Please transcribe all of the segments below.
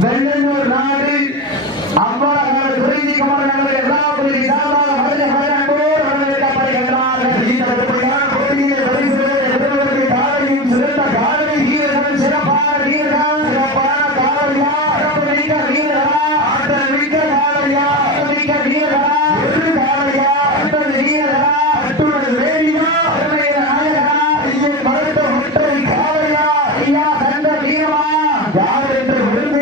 வெள்ளனூர் நாடு அவ்வாறு புரிந்திக்குமாறு நாங்கள் எல்லாவற்றையும் இதாக மதுரை மதுரங்கோடு வரவேற்கப்படுகின்றார் சிறந்த காலை வீரர்கள் சிறப்பான வீரர்கள் சிறப்பான காலையா மிக்க வீரரா ஆற்றல் மிக்க காலையா மிக்க வீரரா ஒரு காலையா அட்டல் வீரரா அட்டுமணி வேலியா அருமைய நாயகா ஐயன் மருத்துவ முட்டை காலையா ஐயா யார் என்று விரும்பி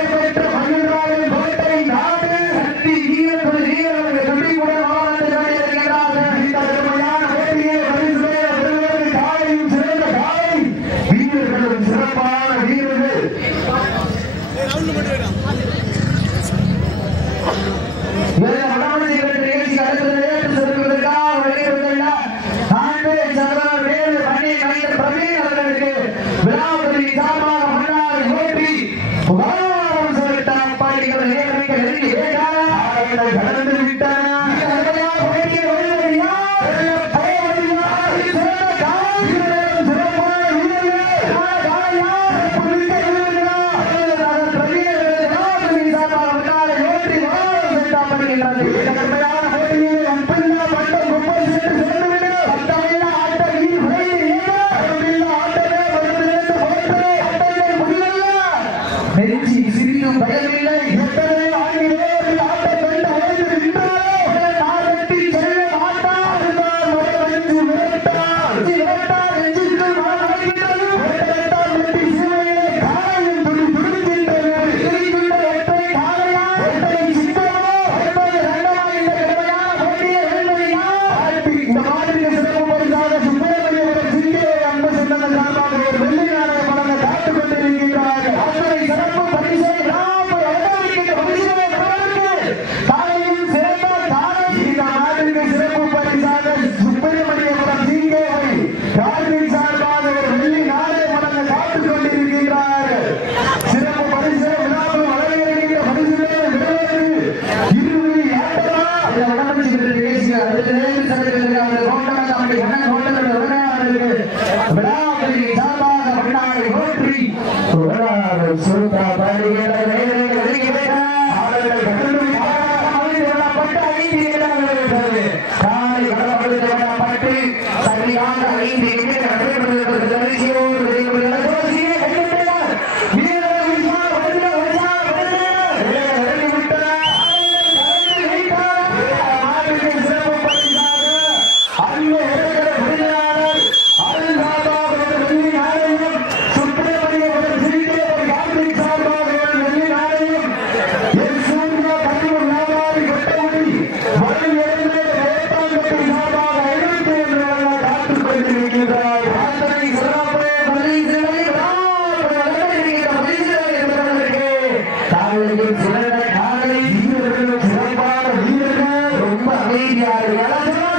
Whereas పాటించాలి விழாவின் ஆடுவார் வளர்ந்தார்